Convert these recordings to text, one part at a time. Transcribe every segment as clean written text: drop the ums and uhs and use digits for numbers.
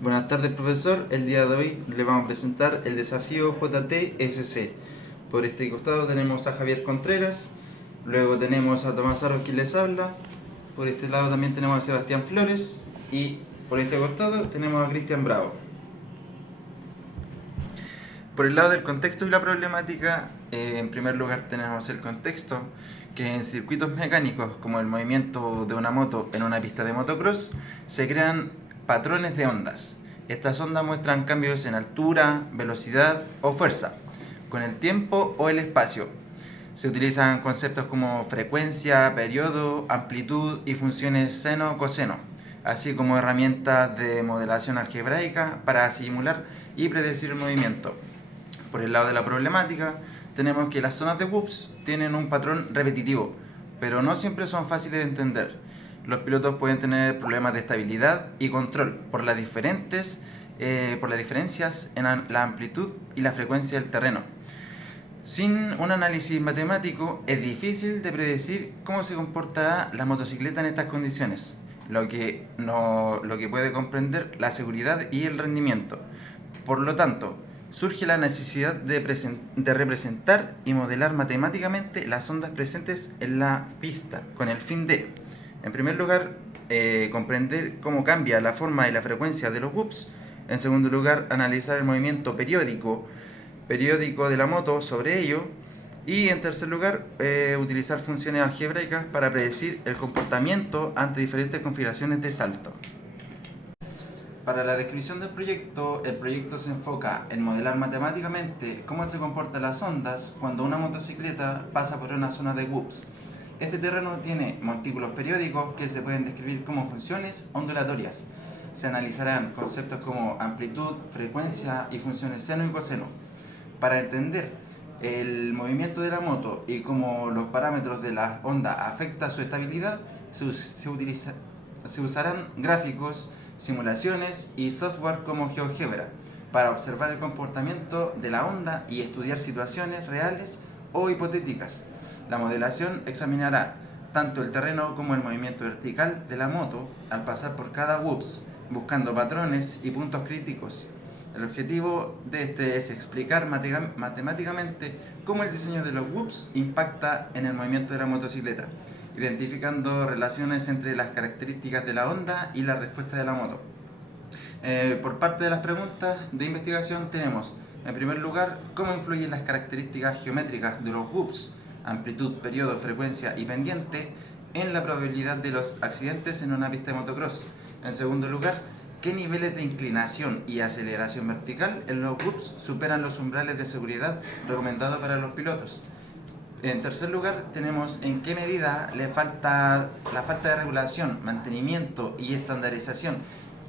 Buenas tardes, profesor. El día de hoy le vamos a presentar el desafío JTSC. Por este costado tenemos a Javier Contreras, luego tenemos a Tomás Arros quien les habla, por este lado también tenemos a Sebastián Flores y por este costado tenemos a Cristian Bravo. Por el lado del contexto y la problemática, en primer lugar tenemos el contexto, que en circuitos mecánicos como el movimiento de una moto en una pista de motocross se crean patrones de ondas. Estas ondas muestran cambios en altura, velocidad o fuerza, con el tiempo o el espacio. Se utilizan conceptos como frecuencia, periodo, amplitud y funciones seno-coseno, así como herramientas de modelación algebraica para simular y predecir el movimiento. Por el lado de la problemática, tenemos que las zonas de whoops tienen un patrón repetitivo, pero no siempre son fáciles de entender. Los pilotos pueden tener problemas de estabilidad y control por las diferencias en la amplitud y la frecuencia del terreno. Sin un análisis matemático es difícil de predecir cómo se comportará la motocicleta en estas condiciones, lo que puede comprender la seguridad y el rendimiento. Por lo tanto, surge la necesidad de representar y modelar matemáticamente las ondas presentes en la pista, con el fin de, en primer lugar, comprender cómo cambia la forma y la frecuencia de los whoops. En segundo lugar, analizar el movimiento periódico de la moto sobre ello. Y en tercer lugar, utilizar funciones algebraicas para predecir el comportamiento ante diferentes configuraciones de salto. Para la descripción del proyecto, el proyecto se enfoca en modelar matemáticamente cómo se comportan las ondas cuando una motocicleta pasa por una zona de whoops. Este terreno tiene montículos periódicos que se pueden describir como funciones ondulatorias. Se analizarán conceptos como amplitud, frecuencia y funciones seno y coseno. Para entender el movimiento de la moto y cómo los parámetros de la onda afectan su estabilidad, se usarán gráficos, simulaciones y software como GeoGebra para observar el comportamiento de la onda y estudiar situaciones reales o hipotéticas. La modelación examinará tanto el terreno como el movimiento vertical de la moto al pasar por cada whoops, buscando patrones y puntos críticos. El objetivo de este es explicar matemáticamente cómo el diseño de los whoops impacta en el movimiento de la motocicleta, identificando relaciones entre las características de la onda y la respuesta de la moto. Por parte de las preguntas de investigación tenemos, en primer lugar, cómo influyen las características geométricas de los whoops, amplitud, periodo, frecuencia y pendiente, en la probabilidad de los accidentes en una pista de motocross. En segundo lugar, qué niveles de inclinación y aceleración vertical en los whoops superan los umbrales de seguridad recomendados para los pilotos. En tercer lugar, tenemos en qué medida la falta de regulación, mantenimiento y estandarización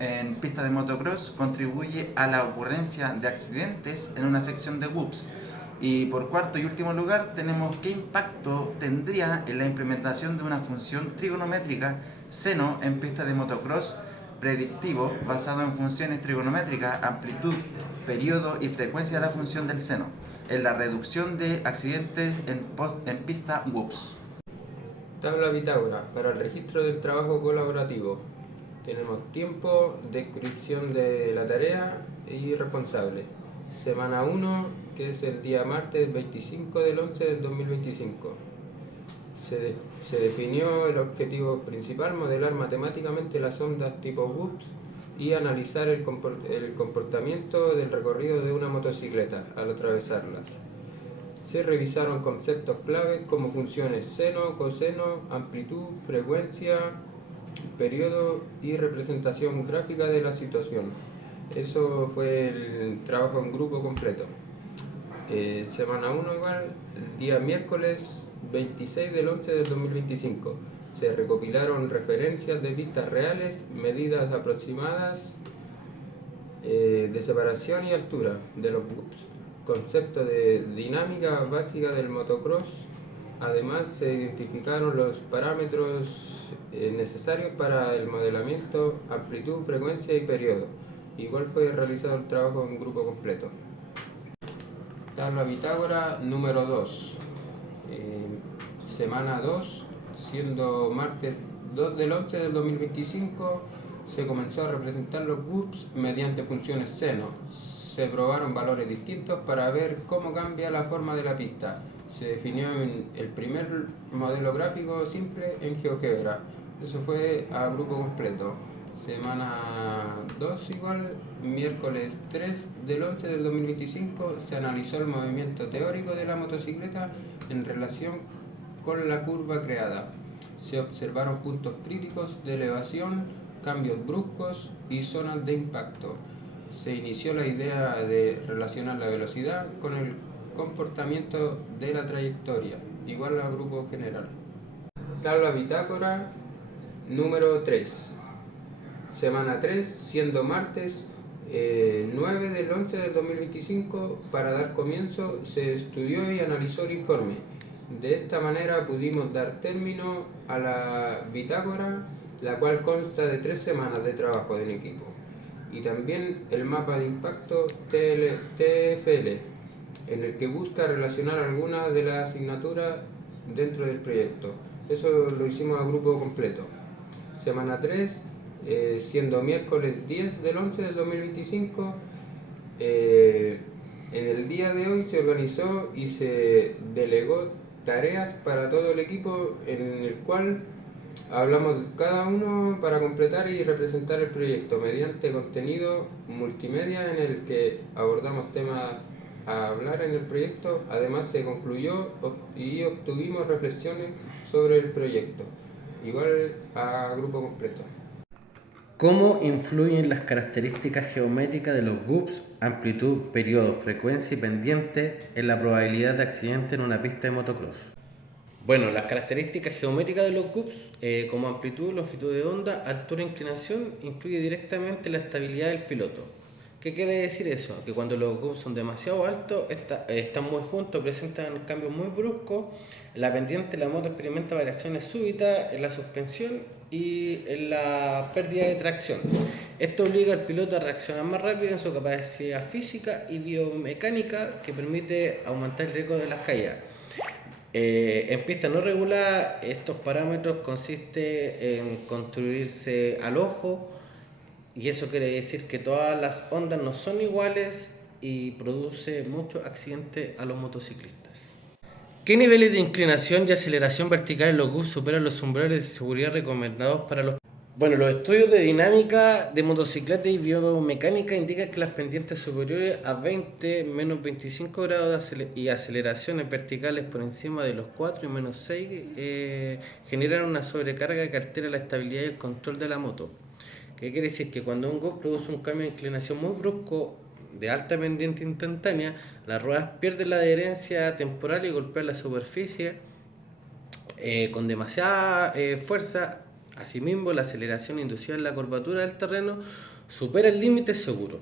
en pistas de motocross contribuye a la ocurrencia de accidentes en una sección de whoops. Y por cuarto y último lugar, tenemos qué impacto tendría en la implementación de una función trigonométrica seno en pistas de motocross predictivo basado en funciones trigonométricas, amplitud, periodo y frecuencia de la función del seno, en la reducción de accidentes en pista whoops. Tabla Pitágoras para el registro del trabajo colaborativo. Tenemos tiempo, descripción de la tarea y responsable. Semana 1, que es el día martes 25 del 11 del 2025. Se definió el objetivo principal, modelar matemáticamente las ondas tipo whoops y analizar el comportamiento del recorrido de una motocicleta al atravesarlas. Se revisaron conceptos claves como funciones seno, coseno, amplitud, frecuencia, periodo y representación gráfica de la situación. Eso fue el trabajo en grupo completo. Semana 1 igual, el día miércoles 26 del 11 del 2025. Se recopilaron referencias de pistas reales, medidas aproximadas de separación y altura de los whoops, concepto de dinámica básica del motocross. Además se identificaron los parámetros necesarios para el modelamiento, amplitud, frecuencia y periodo. Igual fue realizado el trabajo en grupo completo. Tabla Pitágoras número 2. Semana 2, siendo martes 2 del 11 del 2025, se comenzó a representar los GUPS mediante funciones seno. Se probaron valores distintos para ver cómo cambia la forma de la pista. Se definió el primer modelo gráfico simple en GeoGebra. Eso fue a grupo completo. Semana 2 igual, miércoles 3 del 11 del 2025 se analizó el movimiento teórico de la motocicleta en relación con la curva creada. Se observaron puntos críticos de elevación, cambios bruscos y zonas de impacto. Se inició la idea de relacionar la velocidad con el comportamiento de la trayectoria, igual al grupo general. Tabla bitácora número 3. Semana 3, siendo martes 9 del 11 del 2025, para dar comienzo se estudió y analizó el informe. De esta manera pudimos dar término a la bitácora, la cual consta de 3 semanas de trabajo en equipo, y también el mapa de impacto TFL, en el que busca relacionar algunas de las asignaturas dentro del proyecto. Eso lo hicimos a grupo completo. Semana 3, siendo miércoles 10 del 11 del 2025, en el día de hoy se organizó y se delegó tareas para todo el equipo, en el cual hablamos cada uno para completar y representar el proyecto mediante contenido multimedia en el que abordamos temas a hablar en el proyecto. Además se concluyó y obtuvimos reflexiones sobre el proyecto, igual a grupo completo. ¿Cómo influyen las características geométricas de los GUPS, amplitud, periodo, frecuencia y pendiente en la probabilidad de accidente en una pista de motocross? Bueno, las características geométricas de los GUPS, como amplitud, longitud de onda, altura e inclinación, influye directamente en la estabilidad del piloto. ¿Qué quiere decir eso? Que cuando los GUPS son demasiado altos, están muy juntos, presentan cambios muy bruscos. En la pendiente la moto experimenta variaciones súbitas en la suspensión y en la pérdida de tracción. Esto obliga al piloto a reaccionar más rápido en su capacidad física y biomecánica, que permite aumentar el riesgo de las caídas. En pista no regulada, estos parámetros consisten en construirse al ojo, y eso quiere decir que todas las ondas no son iguales y produce muchos accidentes a los motociclistas. ¿Qué niveles de inclinación y aceleración vertical en los GUPS superan los umbrales de seguridad recomendados para los... Bueno, los estudios de dinámica de motocicleta y biomecánica indican que las pendientes superiores a 20 menos 25 grados y aceleraciones verticales por encima de los 4 y menos 6 generan una sobrecarga que altera la estabilidad y el control de la moto. ¿Qué quiere decir? Que cuando un GUP produce un cambio de inclinación muy brusco de alta pendiente instantánea, las ruedas pierden la adherencia temporal y golpean la superficie con demasiada fuerza. Asimismo, la aceleración inducida en la curvatura del terreno supera el límite seguro,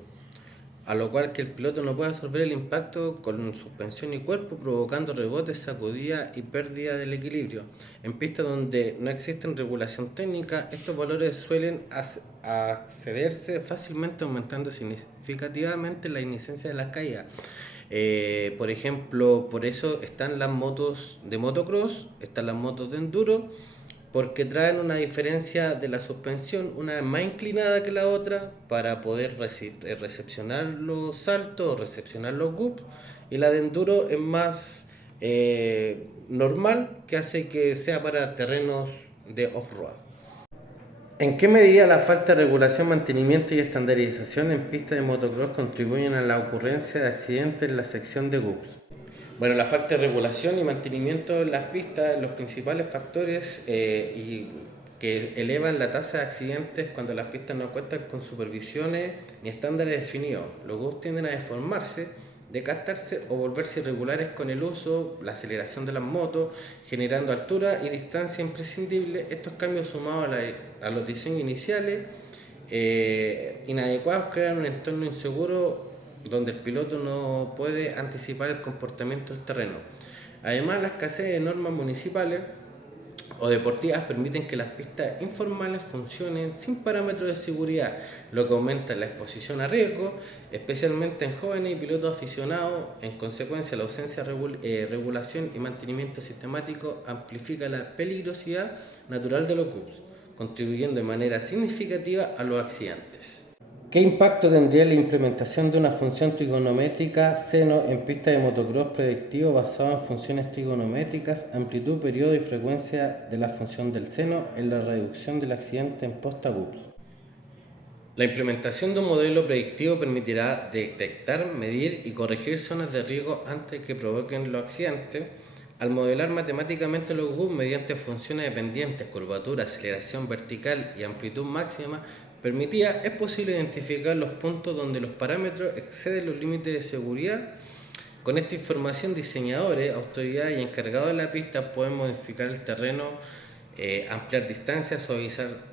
a lo cual que el piloto no puede absorber el impacto con suspensión y cuerpo, provocando rebotes, sacudidas y pérdida del equilibrio. En pistas donde no existe regulación técnica, estos valores suelen accederse fácilmente, aumentando significativamente la incidencia de las caídas. Por ejemplo, por eso están las motos de motocross, están las motos de enduro, porque traen una diferencia de la suspensión, una es más inclinada que la otra para poder recepcionar los saltos o recepcionar los GUPs, y la de enduro es más normal, que hace que sea para terrenos de off-road. ¿En qué medida la falta de regulación, mantenimiento y estandarización en pistas de motocross contribuyen a la ocurrencia de accidentes en la sección de GUPs? Bueno, la falta de regulación y mantenimiento en las pistas, los principales factores y que elevan la tasa de accidentes cuando las pistas no cuentan con supervisiones ni estándares definidos. Los GUPs tienden a deformarse, desgastarse o volverse irregulares con el uso, la aceleración de las motos, generando altura y distancia imprescindibles. Estos cambios sumados a los diseños iniciales inadecuados crean un entorno inseguro donde el piloto no puede anticipar el comportamiento del terreno. Además, la escasez de normas municipales o deportivas permiten que las pistas informales funcionen sin parámetros de seguridad, lo que aumenta la exposición a riesgo, especialmente en jóvenes y pilotos aficionados. En consecuencia, la ausencia de regulación y mantenimiento sistemático amplifica la peligrosidad natural de los GUPs. contribuyendo de manera significativa a los accidentes. ¿Qué impacto tendría la implementación de una función trigonométrica seno en pista de motocross predictivo basado en funciones trigonométricas, amplitud, periodo y frecuencia de la función del seno en la reducción del accidente en posta GUPS? La implementación de un modelo predictivo permitirá detectar, medir y corregir zonas de riesgo antes que provoquen los accidentes. Al modelar matemáticamente los GUPS mediante funciones dependientes, curvatura, aceleración vertical y amplitud máxima permitida, es posible identificar los puntos donde los parámetros exceden los límites de seguridad. Con esta información, diseñadores, autoridades y encargados de la pista pueden modificar el terreno, ampliar distancias,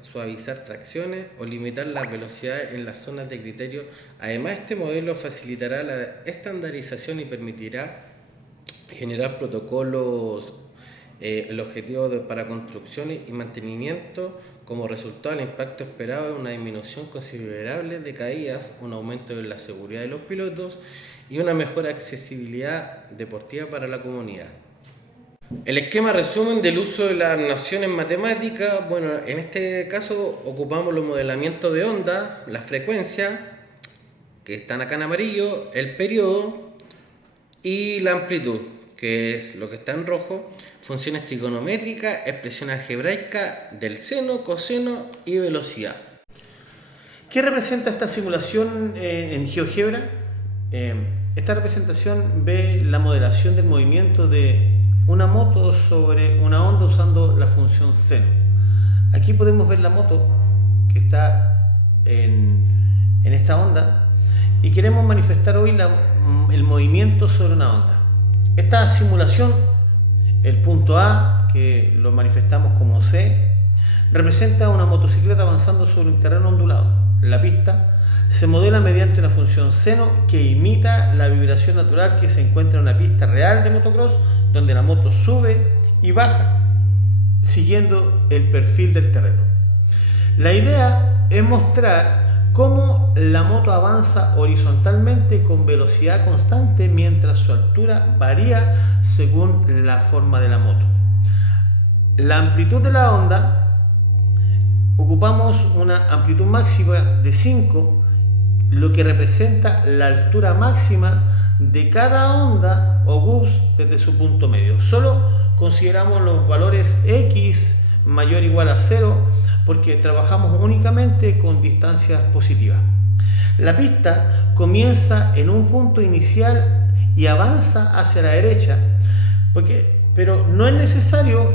suavizar tracciones o limitar las velocidades en las zonas de criterio. Además, este modelo facilitará la estandarización y permitirá generar protocolos, el objetivo para construcciones y mantenimiento. Como resultado, el impacto esperado es una disminución considerable de caídas, un aumento de la seguridad de los pilotos y una mejor accesibilidad deportiva para la comunidad. El esquema resumen del uso de las nociones matemáticas. Bueno, en este caso ocupamos los modelamientos de onda, la frecuencia, que están acá en amarillo, el periodo y la amplitud, que es lo que está en rojo, funciones trigonométricas, expresión algebraica del seno, coseno y velocidad. ¿Qué representa esta simulación en GeoGebra? Esta representación ve la modelación del movimiento de una moto sobre una onda usando la función seno. Aquí podemos ver la moto que está en esta onda y queremos manifestar hoy el movimiento sobre una onda. Esta simulación, el punto A, que lo manifestamos como C, representa una motocicleta avanzando sobre un terreno ondulado. La pista se modela mediante una función seno que imita la vibración natural que se encuentra en una pista real de motocross, donde la moto sube y baja siguiendo el perfil del terreno. La idea es mostrar cómo la moto avanza horizontalmente con velocidad constante mientras su altura varía según la forma de la moto. La amplitud de la onda, ocupamos una amplitud máxima de 5, lo que representa la altura máxima de cada onda o GUPS desde su punto medio. Solo consideramos los valores X mayor o igual a 0 porque trabajamos únicamente con distancias positivas. La pista comienza en un punto inicial y avanza hacia la derecha, pero no es necesario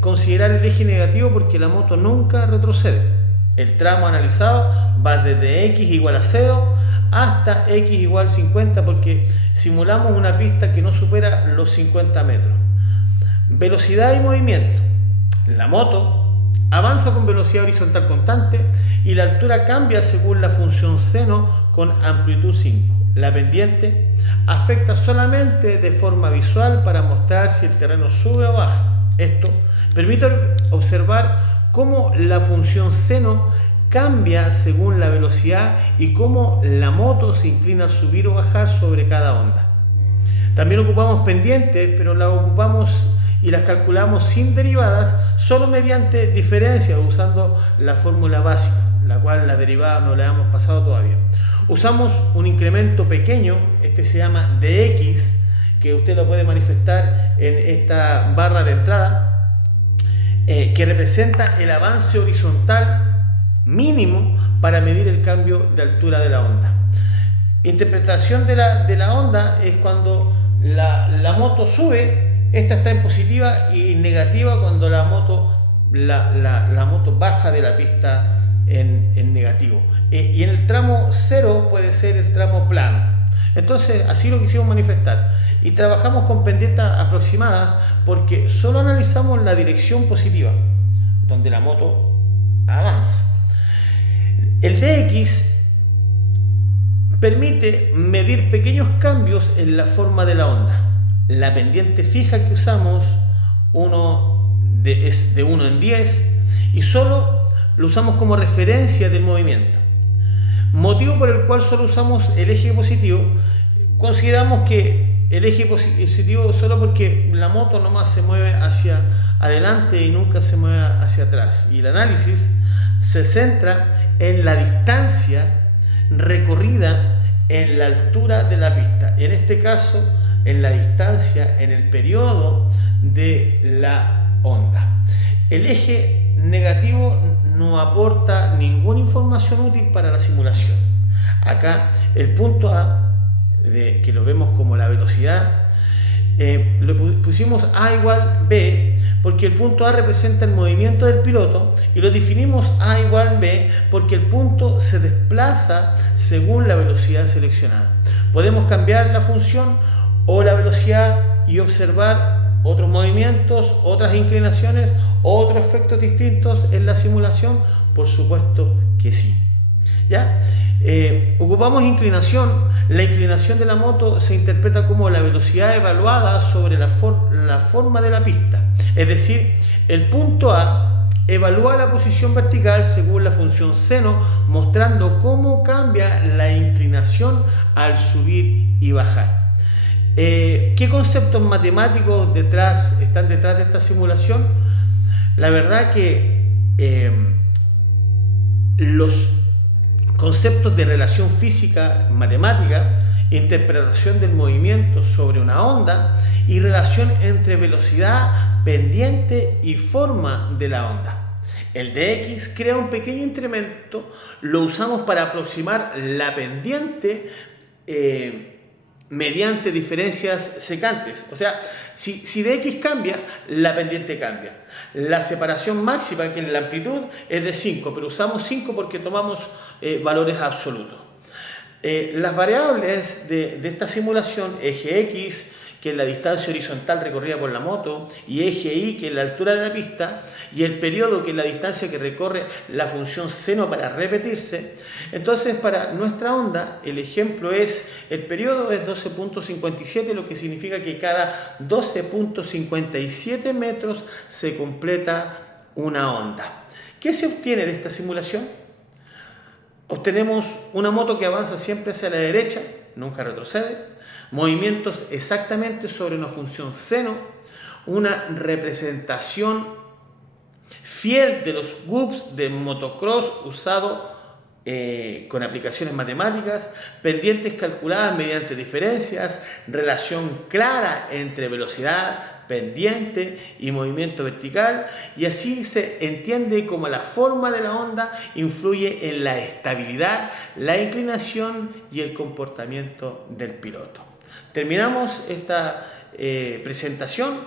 considerar el eje negativo porque la moto nunca retrocede. El tramo analizado va desde X igual a 0 hasta X igual 50 porque simulamos una pista que no supera los 50 metros. Velocidad y movimiento. La moto avanza con velocidad horizontal constante y la altura cambia según la función seno con amplitud 5. La pendiente afecta solamente de forma visual para mostrar si el terreno sube o baja. Esto permite observar cómo la función seno cambia según la velocidad y cómo la moto se inclina al subir o bajar sobre cada onda. También ocupamos pendientes, pero las ocupamos y las calculamos sin derivadas, solo mediante diferencias, usando la fórmula básica, la cual la derivada no la hemos pasado todavía. Usamos un incremento pequeño, este se llama dx, que usted lo puede manifestar en esta barra de entrada, que representa el avance horizontal mínimo para medir el cambio de altura de la onda. Interpretación de la onda es cuando la moto sube. Esta está en positiva y negativa cuando la moto baja de la pista en negativo. Y en el tramo 0 puede ser el tramo plano. Entonces, así lo quisimos manifestar. Y trabajamos con pendientes aproximadas porque solo analizamos la dirección positiva, donde la moto avanza. El DX permite medir pequeños cambios en la forma de la onda. La pendiente fija que usamos es de 1 en 10 y solo lo usamos como referencia del movimiento. Motivo por el cual solo usamos el eje positivo. Consideramos que el eje positivo solo porque la moto nomás se mueve hacia adelante y nunca se mueva hacia atrás. Y el análisis se centra en la distancia recorrida en la altura de la pista. En este caso, en la distancia, en el periodo de la onda. El eje negativo no aporta ninguna información útil para la simulación. Acá el punto A, que lo vemos como la velocidad, lo pusimos A igual B porque el punto A representa el movimiento del piloto y lo definimos A igual B porque el punto se desplaza según la velocidad seleccionada. Podemos cambiar la función o la velocidad y observar otros movimientos, otras inclinaciones, otros efectos distintos en la simulación. Por supuesto que sí. ¿Ya? Ocupamos inclinación. La inclinación de la moto se interpreta como la velocidad evaluada sobre la forma de la pista. Es decir, el punto A evalúa la posición vertical según la función seno, mostrando cómo cambia la inclinación al subir y bajar. ¿Qué conceptos matemáticos están detrás de esta simulación? La verdad que los conceptos de relación física matemática, interpretación del movimiento sobre una onda y relación entre velocidad, pendiente y forma de la onda. El dx crea un pequeño incremento, lo usamos para aproximar la pendiente mediante diferencias secantes. O sea, si dx cambia, la pendiente cambia. La separación máxima, que es la amplitud, es de 5, pero usamos 5 porque tomamos valores absolutos. Las variables de esta simulación, eje X, que es la distancia horizontal recorrida por la moto, y eje Y, que es la altura de la pista, y el periodo, que es la distancia que recorre la función seno para repetirse. Entonces, para nuestra onda, el ejemplo es, el periodo es 12.57, lo que significa que cada 12.57 metros se completa una onda. ¿Qué se obtiene de esta simulación? Obtenemos una moto que avanza siempre hacia la derecha, nunca retrocede, movimientos exactamente sobre una función seno, una representación fiel de los GUPS de motocross usado con aplicaciones matemáticas, pendientes calculadas mediante diferencias, relación clara entre velocidad, pendiente y movimiento vertical, y así se entiende cómo la forma de la onda influye en la estabilidad, la inclinación y el comportamiento del piloto. Terminamos esta presentación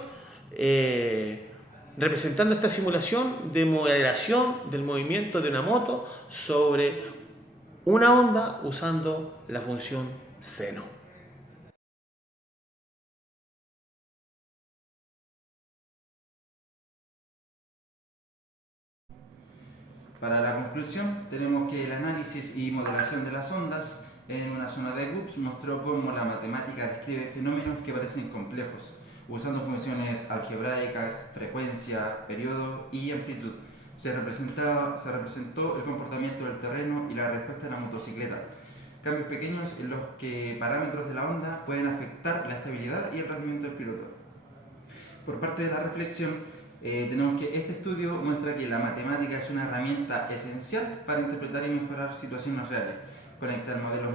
representando esta simulación de modelación del movimiento de una moto sobre una onda usando la función seno. Para la conclusión, tenemos que el análisis y modelación de las ondas en una zona de GUPS mostró cómo la matemática describe fenómenos que parecen complejos, usando funciones algebraicas, frecuencia, periodo y amplitud. Se representó el comportamiento del terreno y la respuesta de la motocicleta. Cambios pequeños en los que parámetros de la onda pueden afectar la estabilidad y el rendimiento del piloto. Por parte de la reflexión, tenemos que este estudio muestra que la matemática es una herramienta esencial para interpretar y mejorar situaciones reales, conectar modelos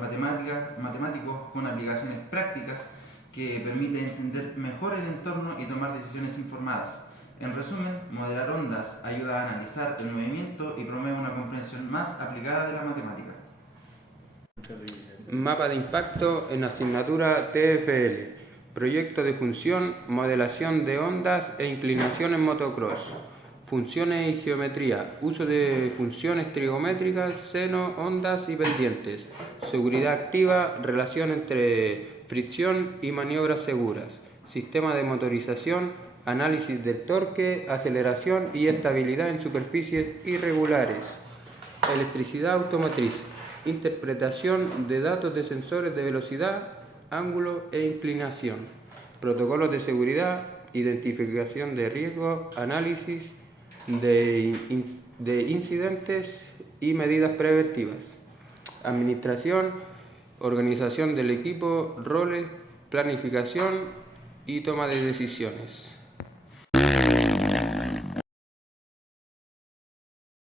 matemáticos con aplicaciones prácticas que permiten entender mejor el entorno y tomar decisiones informadas. En resumen, modelar ondas ayuda a analizar el movimiento y promueve una comprensión más aplicada de la matemática. Mapa de impacto en asignatura TFL. Proyecto de función, modelación de ondas e inclinación en motocross. Funciones y geometría. Uso de funciones trigonométricas, seno, ondas y pendientes. Seguridad activa, relación entre fricción y maniobras seguras. Sistema de motorización, análisis del torque, aceleración y estabilidad en superficies irregulares. Electricidad automotriz. Interpretación de datos de sensores de velocidad, ángulo e inclinación. Protocolos de seguridad, identificación de riesgo, análisis de incidentes y medidas preventivas. Administración, organización del equipo, roles, planificación y toma de decisiones.